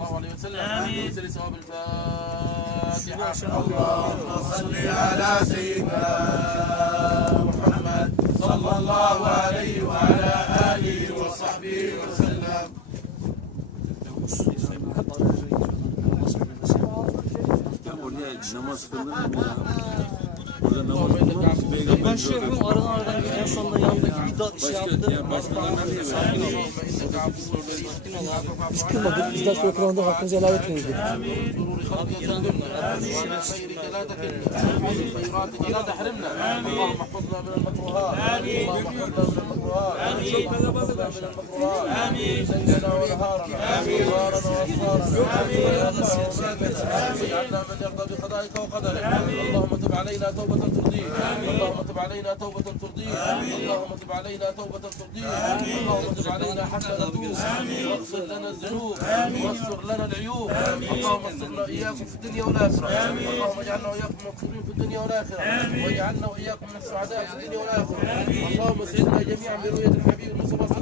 الله عليه وسلم. آمين. ثواب الفاتحة. اللهم صل على سيدنا محمد صلى الله عليه وعلى آله وصحبه وسلم. Ya oraya namaz kılınır mı ya? Orada namaz kılınır mı? Peygamber Ben şu yapıyorum aradan aradan bir en sonunda yanındaki bir da şey Başka, yaptı. ya başkalarına niye Sakin böyle? ol. Sakin ol abi. Biz kılmadık. Bizden sonra kılandı hakkınızı helal etmeyin dedi. Abi yanımda. Abi ومن خيرك لا تكلنا ومن خيراتك لا تحرمنا اللهم علينا توبة ترضيه اللهم تب علينا توبة ترضيه اللهم تب علينا توبة ترضيه اللهم تب علينا حتى نتوب واغفر لنا الذنوب. واستر لنا العيوب. اللهم استرنا إياكم في الدنيا والآخرة. اللهم اجعلنا وإياكم مكفورين في الدنيا والآخرة. واجعلنا وإياكم من السعداء في الدنيا والآخرة. اللهم اسعدنا جميعا برؤية الحبيب المصطفى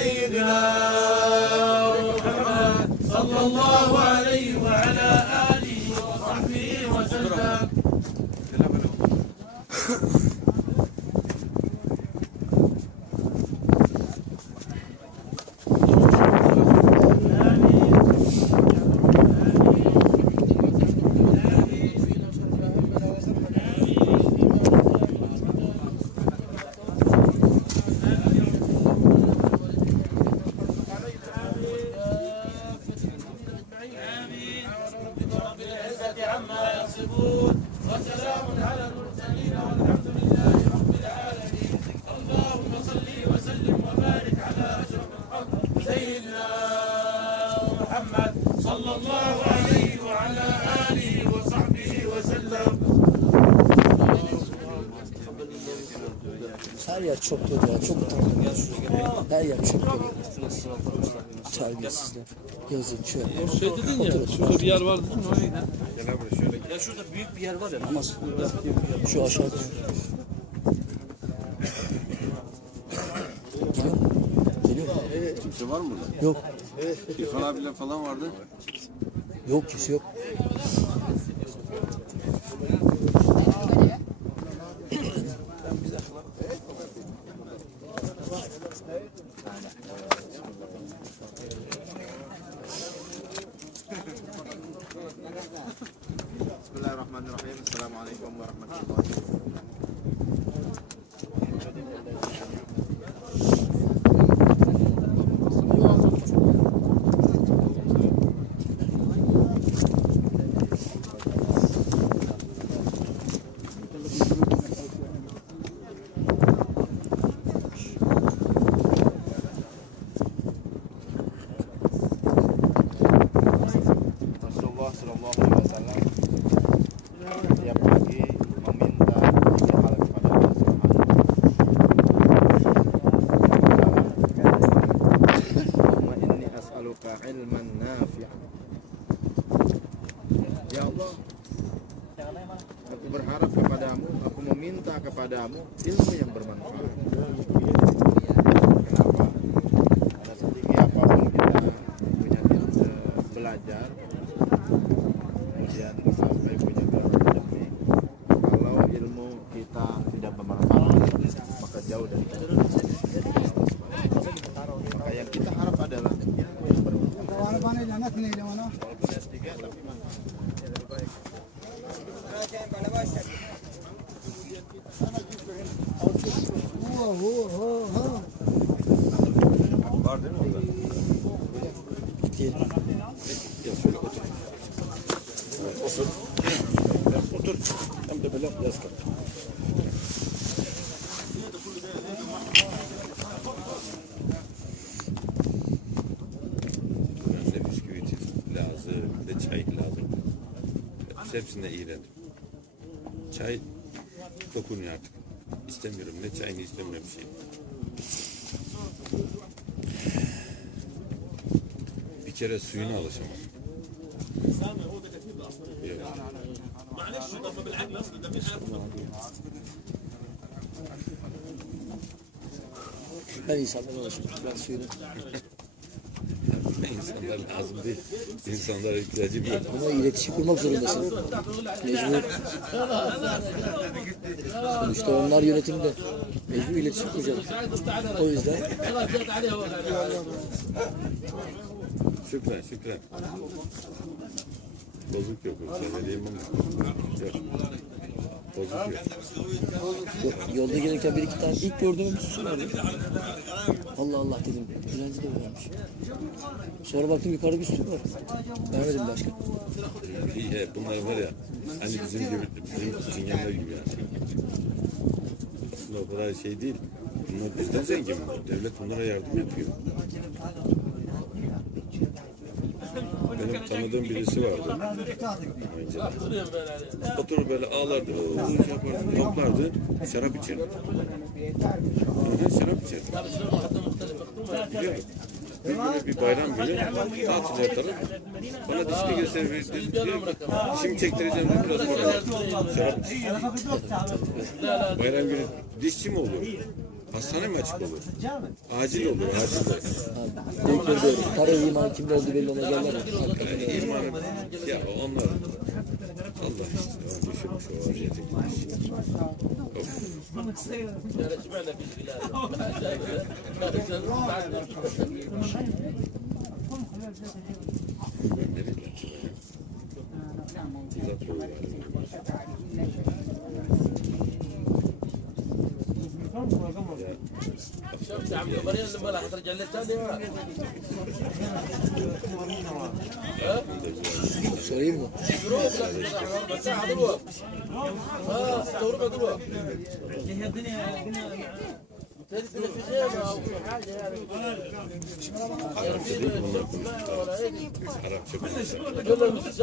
سيدنا محمد صلى الله عليه yer çok dolu ya. Çok dolu. Her yer çok dolu. Terbiyesizler. Yazık çöp. Şey dedin ya, şurada bir yer var dedin mi? Gidelim. Ya şurada büyük bir yer var ya namaz. Şu aşağıda. Geliyor mu? Geliyor mu? Kimse var mı burada? Yok. İrfan abiler falan vardı. Yok kimse yok. Hepsine iğrendim. Çay dokunuyor artık. İstemiyorum. Ne çayını istemiyorum bir şey. Bir kere suyuna alışamam. Yok. Ben insanlara alışıyorum. Ben suyunu. İnsanlar lazım değil. İnsanlara ihtiyacı yok. Ama iletişim kurmak zorundasın. Mecbur. Sonuçta onlar yönetimde. Mecbur iletişim kuracağız. O yüzden Şükran, şükran. Bozuk yok. Söyleyeyim ama. Yok. Yo- yolda gelirken bir iki tane ilk gördüğüm bir su vardı. Allah Allah dedim. Dilenci de varmış. Sonra baktım yukarıda bir su var. Vermedim başka. İyi, he, bunlar var ya, hani bizim gibi, bizim çingenler gibi yani. Aslında o kadar şey değil. Bunlar bizden zengin. Devlet bunlara yardım yapıyor. Benim tanıdığım birisi vardı. Oturur böyle ağlardı, şey yapardı, toplardı, şarap içerdi. Hı, şarap içerdi. Bir günü bir bayram günü tatil yatalım. Bana dişini gösterir. Dişimi çektireceğim dedi biraz iç. Bayram günü dişçi mi olur? Hastane mi açık olur? Acil olur, acil de. Büyükleri de öyle. Para iman kimde olduğu belli olmaz derler. Yani imanı, ya onlar Allah işte o düşürmüş o vaziyete gitmiş. Of. دلوقتي اه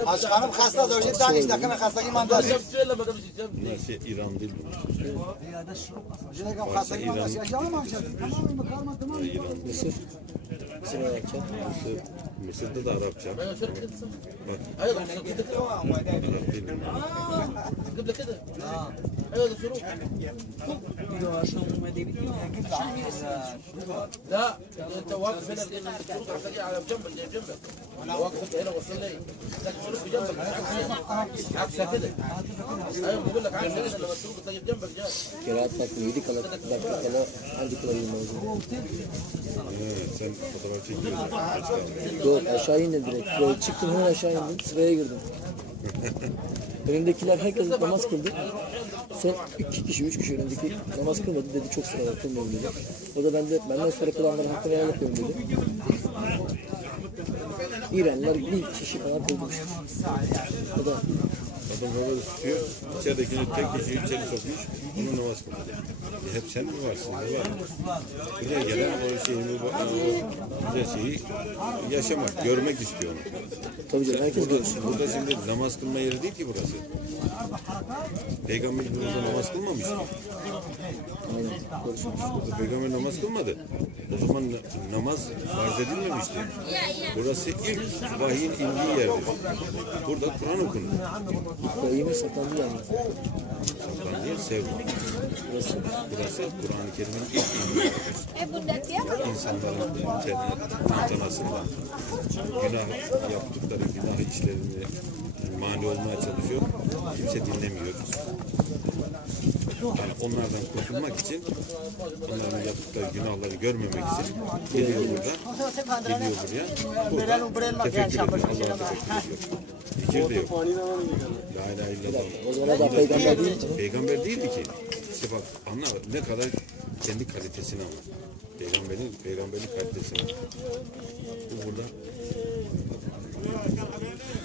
Başkanım hasta zor cidden işte kına hasta iman da. Nasıl İran değil mi? Yine kam hasta iman da. Canım amca. Tamam mı kalmadı mı? İran. Sıra yakın. مسدد عربتها لا انت واقف هنا على جنب اللي جنبك واقف انت هنا وصل لي تلاقي الشروط في جنبك عكسها عكسها كده ايوه بقول لك عكسها كده لما الشروط تلاقي جنبك جاي Kerahat vakti 7 kala, dakika kala hangi kılavuzun lazım? He, sen fotoğraf çekiyorsun. Geç kaldın. Yok aşağı indim direkt. Şuraya çıktım hemen aşağı indim. Sıraya girdim. Önümdekiler herkes namaz kıldı. Son iki kişi, üç kişi önümdeki namaz kılmadı dedi. Çok sıra var kılmıyorum dedi. O da ben de benden sonra kılanların hakkını helal yapıyorum dedi. İranlılar bir kişi kıldı işte. O da Adam havada tutuyor. İçeridekini tek kişiyi içeri sokmuş. Onu namaz kılıyor. E hep sen mi varsın? Ne var? Buraya gelen o şeyi, o, o güzel şeyi yaşamak, görmek istiyor. tabii canım herkes görsün. Burada şimdi namaz kılma yeri değil ki burası. Peygamber burada namaz kılmamış. Aynen. Burada peygamber namaz kılmadı. O zaman na- namaz farz edilmemişti. Burası ilk vahyin indiği yerdir. Burada Kur'an okunur. İbrahim'in saklandı yani. Saklan değil, sevdim. Burası. Burası Kur'an-ı Kerim'in ilk indiği yerdir. İnsanların fırtınasından günah yaptıkları günah işlerini mani olmaya çalışıyor. Kimse dinlemiyor. Yani onlardan kurtulmak için, onların yaptıkları günahları görmemek için geliyor burada, geliyor buraya. Burada tefekkür ediyor, Allah'a tefekkür ediyor. Fikir de yok. La ilahe illallah. Peygamber değildi ki. İşte bak anla ne kadar kendi kalitesini anla. Peygamberin peygamberlik kalitesini. Bu burada.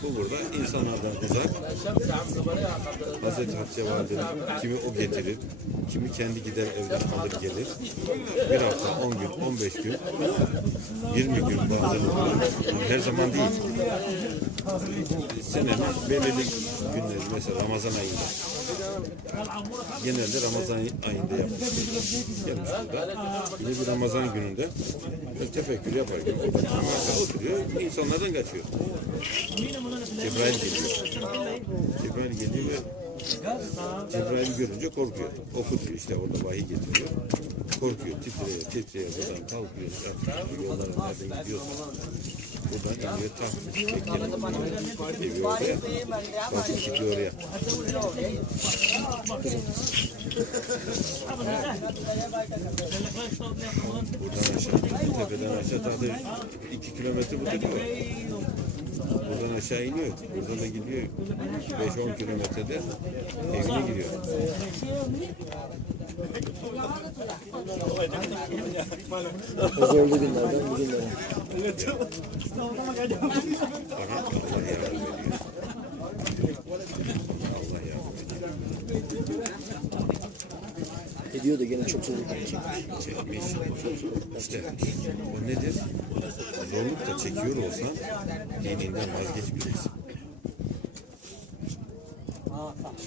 Bu Bu burada insanlardan uzak. Hazreti Hatice Validemiz kimi o getirir, kimi kendi gider evden alır gelir. Bir hafta, 10 gün, 15 gün, 20 gün bazen olur. Her zaman değil. Senenin belirli günleri mesela Ramazan ayında. Genelde Ramazan ayında yapmış. Gelmiş. Yine bir Ramazan gününde tefekkür yaparken Amerika oturuyor, insanlardan kaçıyor. Cebrail geliyor. Cebrail geliyor ve Cebrail görünce korkuyor. Okutuyor işte orada vahiy getiriyor. Korkuyor, titriyor, titriyor. Buradan kalkıyor, yollara nereden gidiyorsa. Buradan gidiyor aşağı, tepeden aşağı tahta iki kilometre bu tepe var. Buradan aşağı iniyor. Buradan da gidiyor 5-10 kilometrede evine giriyor. O zorlu günlerden bugünlere. Ediyor. Da gene çok zorlu günler çekmiş. çekmiş. İşte o nedir? Zorluk da çekiyor olsan dininden vazgeçmeyeceksin.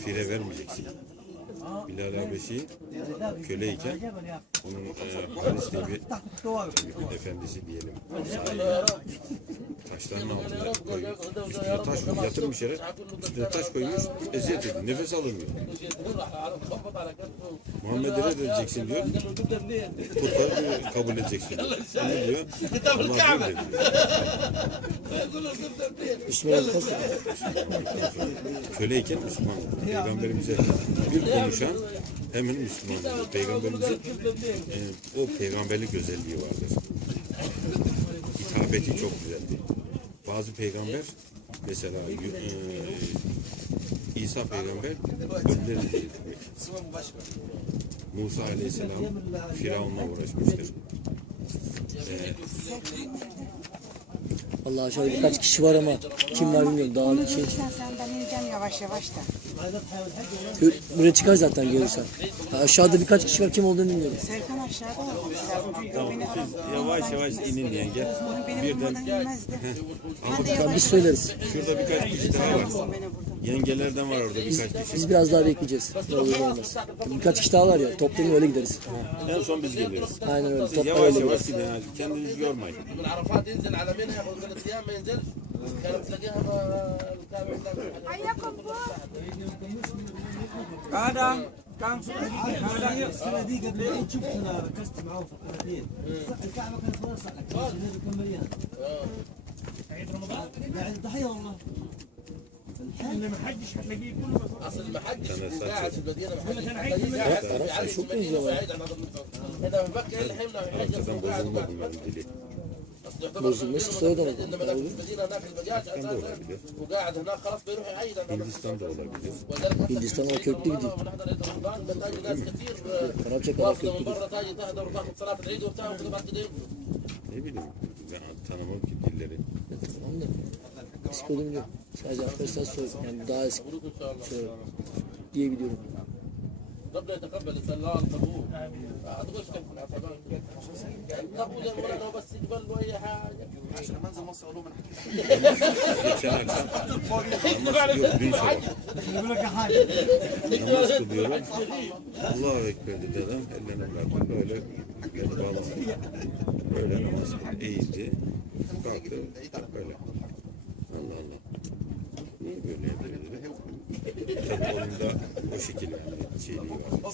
Fire vermeyeceksin. Bilal Habeşi köleyken onun e, Haris diye bir efendisi diyelim. Sahibi. Taşların altına koyuyor. Üstüne taş koyuyor. Yatırmış yere. Üstüne taş koymuş. Eziyet ediyor. Nefes alınmıyor. Muhammed'e ne diyeceksin diyor. Putları kabul edeceksin diyor. Ne diyor? Allah diyor. Müslüman? Köleyken Müslüman. Peygamberimize bir konuşan hemen Müslüman. Peygamberimizin e, o peygamberlik özelliği vardır. Hitabeti çok güzeldi. Bazı peygamber mesela e, İsa peygamber ölüleri. Musa aleyhisselam Firavun'la uğraşmıştır. Allah aşağıda birkaç kişi var ama kim var bilmiyorum. Daha bir şey. Sen senden ineceğim yavaş yavaş da. Gör- Buraya çıkar zaten görürsen. Ha, aşağıda birkaç kişi var kim olduğunu bilmiyorum. Serkan aşağıda olması lazım. Çünkü o beni aradı. Yavaş yavaş inin yenge. Benim Birden olmadan inmezdi. Ben de Tamam yavaş biz söyleriz. şurada birkaç kişi daha var. beni burada. Yengelerden var orada birkaç kişi. Biz biraz daha bekleyeceğiz. Ne olur ne olmaz. Birkaç kişi daha var ya. Toplayalım öyle gideriz. En son biz geliyoruz. Aynen öyle. Siz Topla yavaş öyle yavaş gideriz. gidin. yani Kendinizi yormayın. من عرفات ينزل على منى ياخذ ثلاث ايام ما ينزلش حياكم قاعدة كان قاعدة السنة دي قبل ما شفت أنا ركزت معاهم في القناتين الكعبة كانت فوق صح عيد رمضان عيد الضحية والله اللي ما حدش هتلاقيه كله اصل ما حدش قاعد في المدينة ما حدش قاعد في المدينة ما حدش قاعد على هذا هنا في مكه الا حمله ما حدش قاعد bunların dili. Bozulmuş istiyor da mı? انما هناك في المدينه هناك البجاج Arkadan da اساسا olabilir. وقاعد هناك خلاص بيروح يعيد عن هذا Hindistan'da olabilir. ولذلك Hindistan o köklü gidiyor. بنحضر عيد رمضان بتلاقي ناس كثير Arapça kadar وافده من köklü. برا تاجي تحضر وتاخذ صلاه العيد وبتاع وكذا بعد كده Ne bileyim. Ben tanımam ki dilleri. Tamam da. Eski olduğunu biliyorum. Sadece arkadaşlar söylüyor. Yani daha eski ان شاء ربنا يتقبل الانسان الله القبول ما تقولش تكون عصبان القبول يا مولانا هو بس يقبل له اي حاجة عشان لما انزل مصر أقول لهم أنا حاجة الله. يكبر دلالة أننا لا كل لك للبلاء أنا نصر إيجي قاتل الله الله O şekil yani şeyliği var.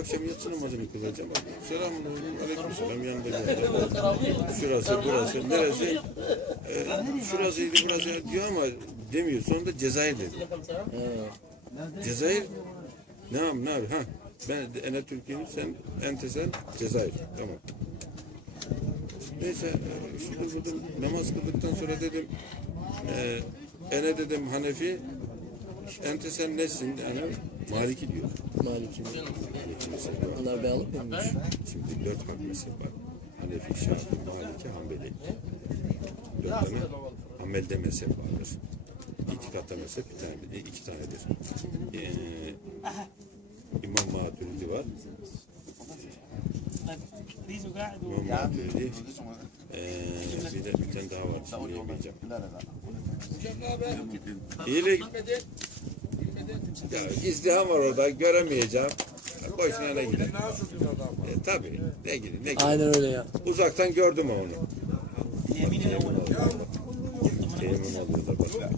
Akşam yatsı namazını kılacağım. Selamun aleyküm selam yanında geldi. Şurası burası neresi? Ee, şurasıydı burası diyor ama demiyor. Sonunda Cezayir dedi. Cezayir ne yap ne yap? Ha ben ene Türkiye'nin sen entesen Cezayir. Tamam. Neyse e, şurada burada namaz kıldıktan sonra dedim e, ene dedim Hanefi ente sen nesin? Yani Maliki diyor. Maliki. Maliki mezhebi var. Alıp mıymış? Şimdi dört mezhep var. Hanefi, Şafii, Maliki, Hanbeli. Dört tane Hanbeli'de mezhep vardır. itikatta mezhep bir tane, iki tanedir. Ee, İmam Maturidi var. İmam Maturidi. Ee, bir de bir tane daha var. Şimdi yemeyeceğim. İyilik. Ya izdiham var orada göremeyeceğim. Boşuna ne gider? E, tabii. Ne gider? Ne gider? Aynen öyle ya. Uzaktan gördüm onu. Temin oluyor. Temin oluyor da bak.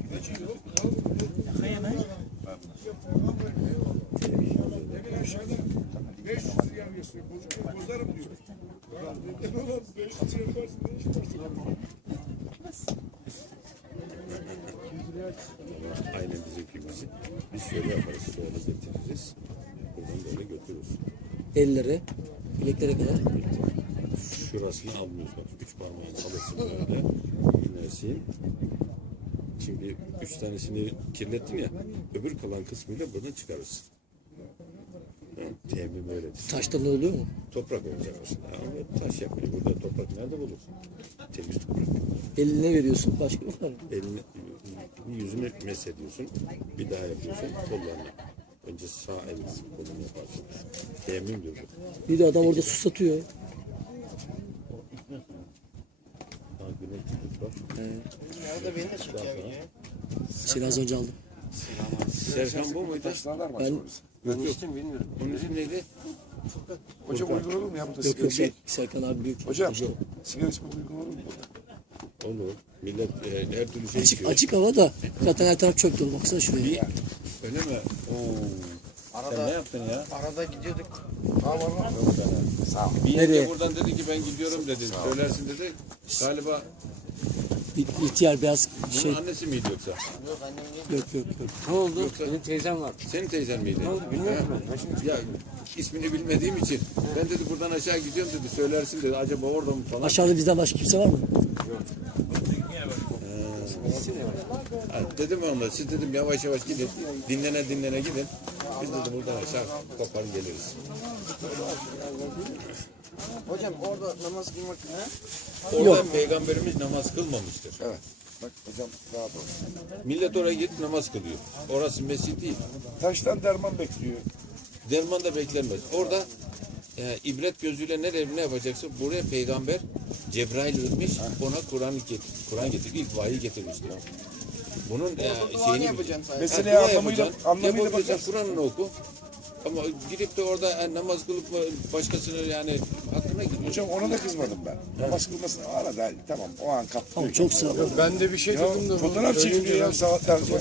Aynen bizim kimisi. Biz şöyle yaparız, şöyle getiririz. Buradan böyle götürürüz. Elleri, bileklere kadar. Şurasını almıyoruz bak. Üç parmağını alırsın böyle. İnersin. Şimdi üç tanesini kirlettin ya. Öbür kalan kısmıyla buradan çıkarırsın. Yani temmim öyledir. Taşta ne oluyor mu? Toprak olacak aslında. Ama taş yapıyor. Burada toprak nerede bulursun? Temiz toprak. Eline veriyorsun. Başka var mı? Elini, yüzünü mesediyorsun. Bir daha yapıyorsun kollarına. Önce sağ elini kolunu yaparsın. Temmim diyor bu. Bir de adam orada su satıyor. Daha güneş çıkıp bak. Daha sonra- Seni az önce aldım. Serkan bu muydu? Ben Yok yok. Onun ismi neydi? Hocam uygun olur mu ya burada yok sigara yok içmek? Serkan abi büyük. Hocam sigara içmek uygun olur mu burada? Olur. Millet e, her türlü şey Açık içiyor. açık hava da zaten her taraf çöp dolu. Baksana şuraya. Bir, öyle mi? Oo. Sen ne yaptın ya? Arada gidiyorduk. Bir Nereye? buradan dedi ki ben gidiyorum dedi. Söylersin dedi. Galiba Bir ihtiyar beyaz bunun şey. annesi miydi yoksa? Yok yok yok. Ne oldu? Yoksa- Benim teyzem var. Senin teyzen miydi? Ne oldu bilmiyorum ben. Ya ismini bilmediğim için ben dedi buradan aşağı gidiyorum dedi. Söylersin dedi. Acaba orada mı falan. Aşağıda bizden başka kimse var mı? Ha, dedim ona siz dedim yavaş yavaş gidin. Dinlene dinlene gidin. Biz dedi buradan aşağı kopar geliriz. Hocam orada namaz kılmak Orada peygamberimiz namaz kılmamıştır. Evet. Bak hocam daha doğru. Millet oraya gidip namaz kılıyor. Orası mescid değil. Taştan derman bekliyor. Derman da beklenmez. Orada e, ibret gözüyle nereye ne yapacaksın? Buraya peygamber Cebrail inmiş. Ona Kur'an get Kur'an getir. İlk vahiy getirmiştir. Bunun e, şeyini yapacaksın dua anlamıyla- anlamıyla bakarsın. Kur'an'ını oku. Ama gidip de orada e, namaz kılıp e, başkasını yani hakkına gidiyor. Hocam ona da kızmadım ben. Namaz kılmasına ara da tamam o an kaptı. Tamam çok sağ ol. Ben de bir şey dedim de. Fotoğraf çekiliyor ya saatlerce.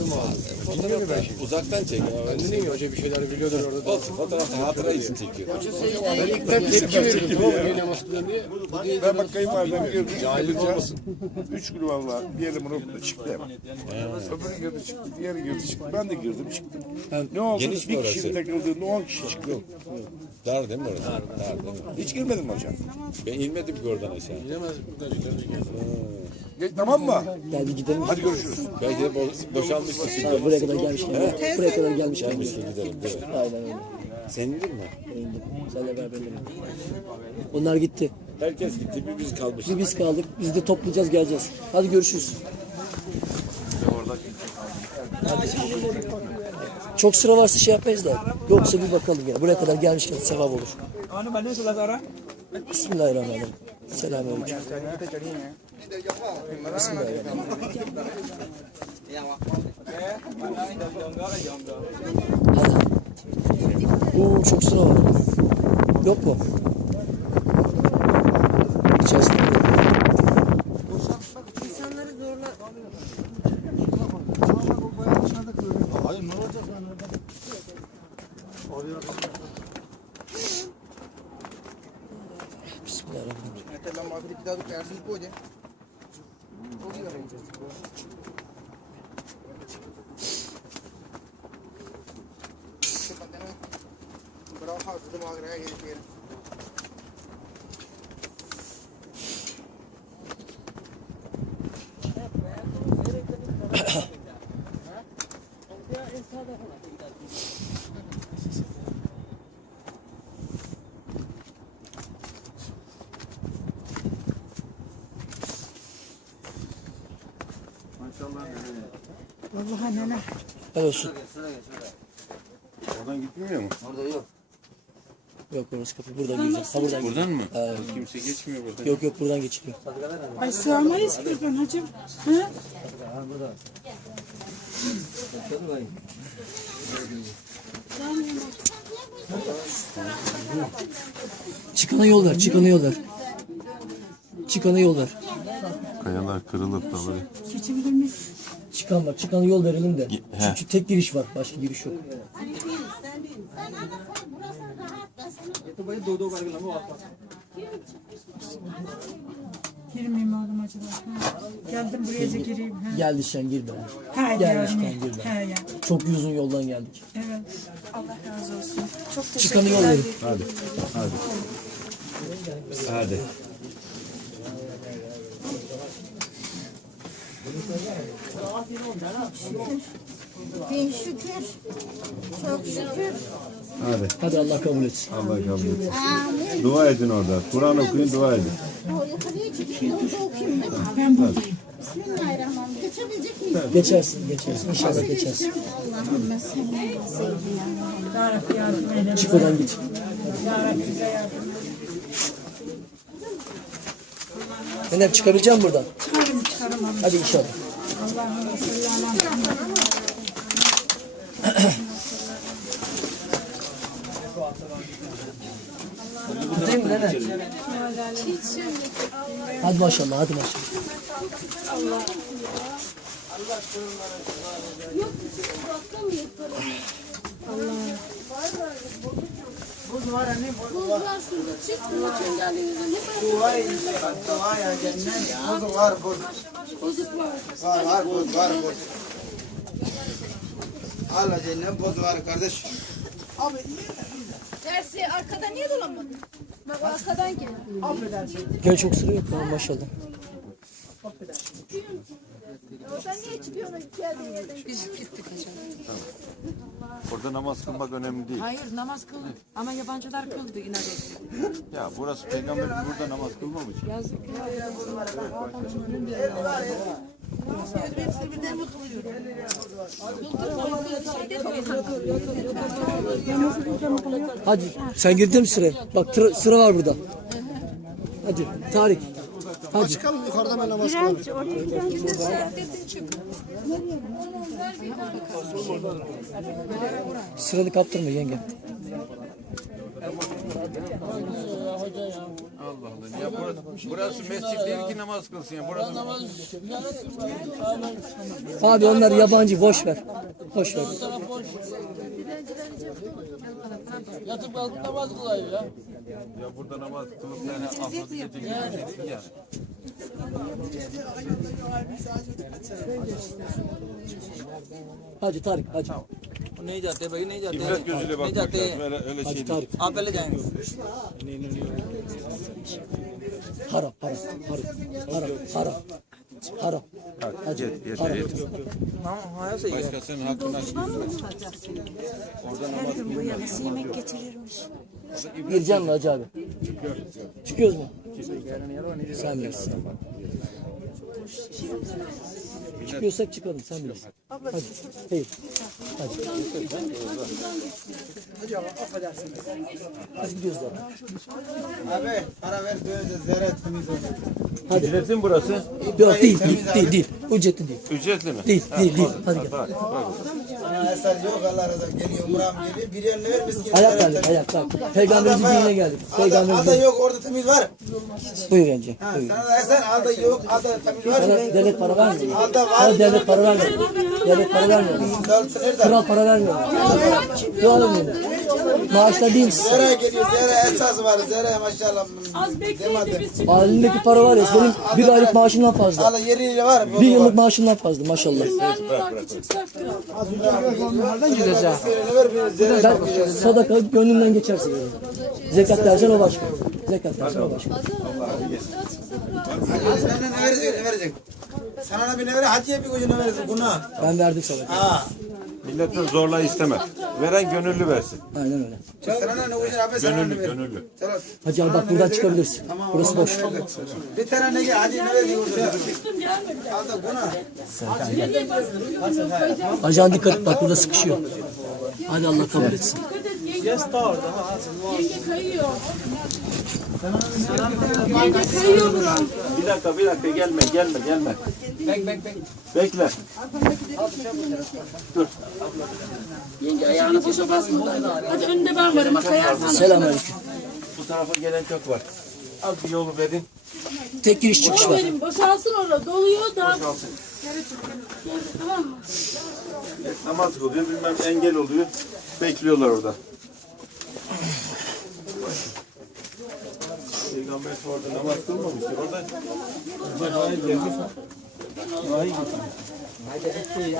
Uzaktan çek. Ben de hoca bir şeyler biliyordur orada. Olsun fotoğrafta hatıra için çekiyor. Tepki verdim. Ben bak kayınvalidem girdi. Cahillik olmasın. Üç gün valla bir yerim rokunda çıktı hemen. Öbürü girdi çıktı. Diğeri girdi çıktı. Ben de girdim çıktım. Ne oldu? Geniş bir kişinin takıldığında on kişi çıktı. Dar değil mi orası? Dar değil mi? Hiç girmedin mi hocam? Ben inmedim ki oradan aşağı. Geç, tamam mı? Gel gidelim. Hadi görüşürüz. Belki de bo- boşalmıştır şimdi. Ha, buraya kadar gelmişken. Buraya kadar gelmişken. Gelmiştir gidelim değil mi? Aynen öyle. Senin değil mi? İndim. Senle beraber indim. Onlar gitti. Herkes gitti bir biz kalmıştık. Bir biz kaldık. Biz de toplayacağız geleceğiz. Hadi görüşürüz. Çok sıra varsa şey yapmayız da. Yoksa bir bakalım ya. Buraya kadar gelmişken sevap olur. Bismillahirrahmanirrahim. Selamünaleyküm. Bismillahirrahmanirrahim. Hadi. Oo çok sıra var. Yok mu? Da Vallahi nene. Helal olsun. Oradan gitmiyor mu? Orada yok. Yok orası kapı. Buradan gireceğiz. Ha buradan Buradan mı? Evet. Kimse geçmiyor buradan. Yok yok buradan geçiliyor. Ay sığamayız buradan hacım. Ha? Çıkana yol ver. Çıkana yol ver. Çıkana yol ver. Kayalar kırılıp da böyle. Geçebilir miyiz? Çıkan var. Çıkana yol verelim de. He. Çünkü tek giriş var. Başka giriş yok. Girmeyeyim oğlum acaba. Ha. Geldim buraya da gireyim. Ha, Geldi sen gir be. ha Gelmişken geldim. gir be. Ha ya. Çok uzun yoldan geldik. Evet. Allah razı olsun. Çok Çıkanı teşekkürler. yol verin. Hadi. Hadi. Hadi. Bin şükür. Çok şükür. Hadi. Hadi Allah kabul etsin. Allah kabul etsin. Amin. Dua edin orada. Kur'an okuyun dua edin. Ben. Buradayım. Bismillahirrahmanirrahim. Geçebilecek miyiz? Geçersin geçersin. İnşallah geçersin. Allahümme salli ala seyyidina Muhammed. Ya Rabbi eyle. Çık oradan git. Ya Rabbi bize yardım Nenem çıkabileceğim buradan. Çıkarım çıkarım ama. Hadi inşallah. Allahümme salli ala Muhammed. Değil mi nenem? Hadi maşallah hadi maşallah. Var var boz var boz. Allah cennet boz var kardeş. Dersi arkada niye dolanmadın? Bak arkadan gel. Gel çok ya maşallah. Oradan niye çıkıyorsun? Geldiğin yerden. Orada namaz kılmak önemli değil. Hayır namaz kıldı ama yabancılar kıldı inat etti. Ya burası peygamber burada namaz kılmamış. Hadi sen girdin mi sıraya? Bak sıra var burada. Hadi Tarık. Hadi. Direnç, oraya direnç. Sıranı kaptırma yenge. Allah Allah. Ya burası, burası mescit değil ki namaz kılsın ya. Burası Abi onlar yabancı boş ver. Boş ver. ya burada namaz kılıp yani afrodizite gibi ya. Hadi Tarık hadi. नहीं जाते भाई नहीं जाते İbret gözüyle bakmak lazım. Öyle, öyle şey Hadi değil. Tarık. आप पहले जाएंगे Haram haram haram. Haram haram. Haro. Yeter yeter. Başkasının hakkına Oradan Her gün bu yanısı yemek getirirmiş. Gireceğim mi hacı abi? Çıkıyoruz mu? Sen bilirsin. Çıkıyorsak çıkalım sen bilirsin. Hadi. Hayır. Hadi. Hadi gidiyoruz zaten. Abi para ver zerre temiz olur. Hadi. Ücretin burası. Yok değil değil değil değil. Ücretli değil. Ücretli mi? Değil değil değil. Hadi gel. Bak, bak. Bana esas yok Allah razı olsun. Geliyor muram geliyor. Bir yerine ver miskin. Ayak geldik ayak bak. Peygamberimizin dinine geldik. Alda, alda Peygamberimizin. yok orada temiz var. Buyur bence. Ha, Buyur. sana da esen alda yok alda temiz var. Sana devlet para vermiyor. Alda var. Sana devlet para vermiyor. Devlet para vermiyor. Dalsı nerede? Kral para vermiyor. Yok almıyor. Maaşla değil? Zere geliyor. Zere esas var. Zere maşallah. Demedi. Halindeki para var ya benim bir aylık maaşımdan fazla. Alda yeriyle var. Bir yıllık maaşımdan fazla maşallah. gideceğim. Zere. Ben sadaka gönlümden geçerse böyle. Zekat dersen o başka. Zekat dersen o başka. Sana ne verecek? Ne verecek? Sana ne bir ne verecek? Hacıya bir koca ne verecek? Buna. Ben verdim sadaka. Ha. Milletten zorla isteme. Veren gönüllü versin. Aynen öyle. Gönüllü, gönüllü. Hacı abi bak buradan çıkabiliriz. Burası boş. Bir tane ne gel hadi ne diyor Aldı buna. Hacı abi dikkat et bak burada sıkışıyor. Hadi Allah kabul etsin. Yenge kayıyor. Yenge kayıyor bura. Bir dakika, bir dakika gelme, gelme, gelme. Bek, bek, bek. Bekle. Yenge ayağını boşa basma. Hadi önünde ben varım. Kayarsan. Selamünaleyküm. Bu tarafa gelen çok var. Az bir yolu verin. Tek giriş çıkış var. Benim boşalsın orada. Doluyor da. Tamam mı? Namaz kılıyor, bilmem engel oluyor. Bekliyorlar orada. Peygamber orada namaz kılmamıştı. Orada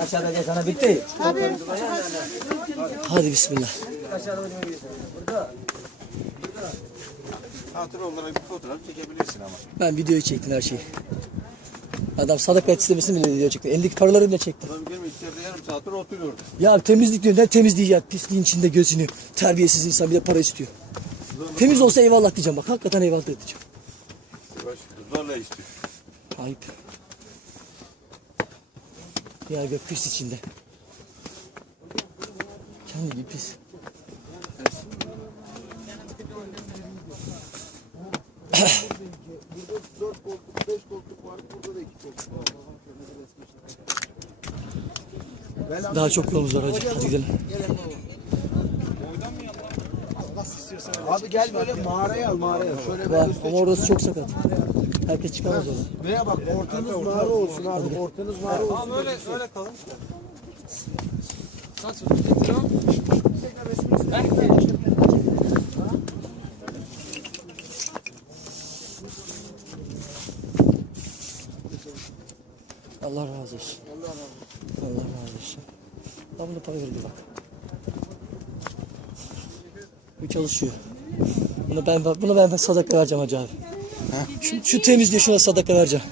Aşağıda sana bitti. Hadi bismillah. hatır olarak bir fotoğraf çekebilirsin ama. Ben videoyu çektim her şeyi. Adam sadaka istemesini bile video çekti. Elindeki paraları bile çekti. Adam gelmiş içeride yarım saattir oturuyor orada. Ya temizlik diyor. Ne temizliği ya? Pisliğin içinde gözünü. Terbiyesiz insan bir de para istiyor. Temiz olsa eyvallah diyeceğim bak. Hakikaten eyvallah diyeceğim. Baş, zorla istiyor. Ayıp. Ya gök pis içinde. Kendi gibi pis. Daha çok yolumuz var hacı. Hadi gidelim. Abi gel böyle mağaraya al mağaraya. Şöyle Var. Ama orası çok sakat. Herkes çıkamaz orada. Veya bak ortanız mağara olsun abi. Ortanız mağara olsun. Allah razı olsun. Allah razı olsun. Bana da para verdi bak. Bu çalışıyor. Buna ben buna ben sadaka vereceğim hacı abi. Şu, şu temizliğe şuna sadaka vereceğim.